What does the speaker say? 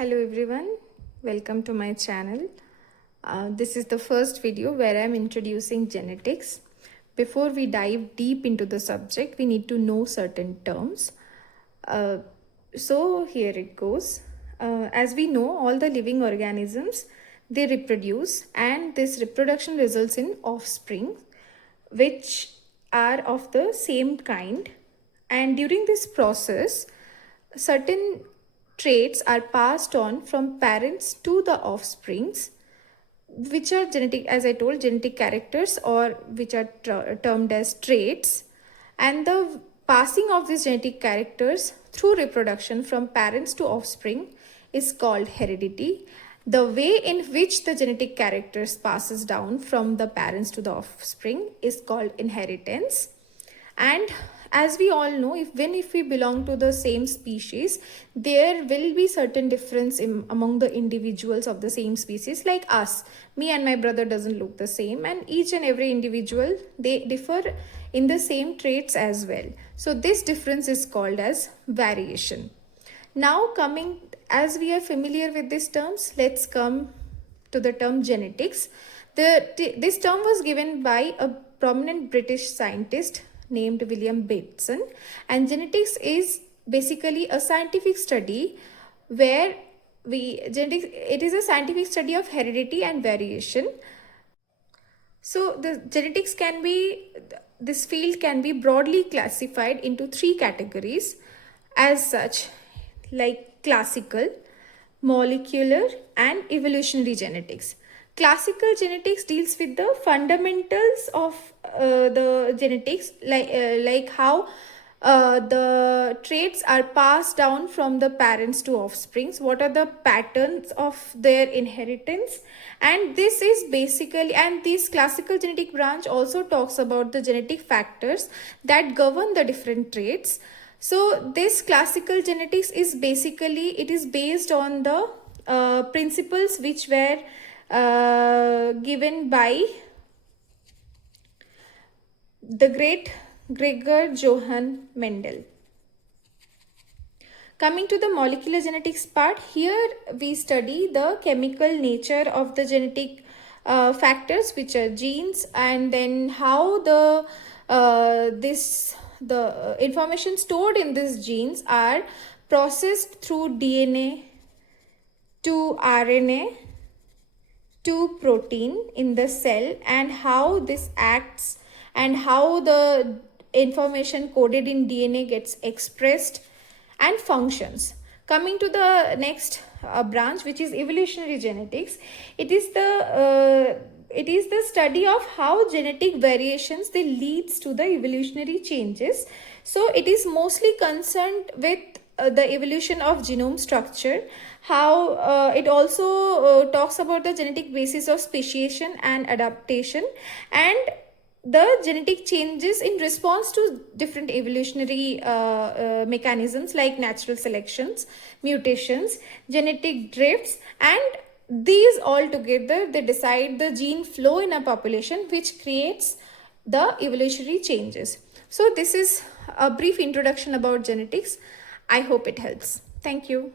Hello everyone, welcome to my channel. This is the first video where I am introducing genetics. Before we dive deep into the subject, we need to know certain terms. So here it goes. As we know, all the living organisms, they reproduce, and this reproduction results in offspring which are of the same kind, and during this process certain traits are passed on from parents to the offsprings, which are genetic, as I told, genetic characters, or which are termed as traits. And the passing of these genetic characters through reproduction from parents to offspring is called heredity. The way in which the genetic characters passes down from the parents to the offspring is called inheritance. And as we all know, if we belong to the same species, there will be certain difference among the individuals of the same species. Like us, me and my brother doesn't look the same, and each and every individual, they differ in the same traits as well. So this difference is called as variation. Now as we are familiar with these terms, let's come to the term genetics. This term was given by a prominent British scientist named William Bateson, and genetics is basically a scientific study where it is a scientific study of heredity and variation. So this field can be broadly classified into three categories as such, like classical, molecular, and evolutionary genetics. Classical genetics deals with the fundamentals of the genetics, like how the traits are passed down from the parents to offsprings, what are the patterns of their inheritance. And this classical genetic branch also talks about the genetic factors that govern the different traits. So this classical genetics is based on the principles which were given by the great Gregor Johann Mendel. Coming to the molecular genetics part, here we study the chemical nature of the genetic factors, which are genes, and then how the information stored in these genes are processed through DNA to RNA to protein in the cell, and how this acts and how the information coded in DNA gets expressed and functions. Coming to the next branch, which is evolutionary genetics, it is the study of how genetic variations they leads to the evolutionary changes. So it is mostly concerned with the evolution of genome structure, how it also talks about the genetic basis of speciation and adaptation, and the genetic changes in response to different evolutionary mechanisms like natural selections, mutations, genetic drifts, and these all together they decide the gene flow in a population, which creates the evolutionary changes. So this is a brief introduction about genetics. I hope it helps. Thank you.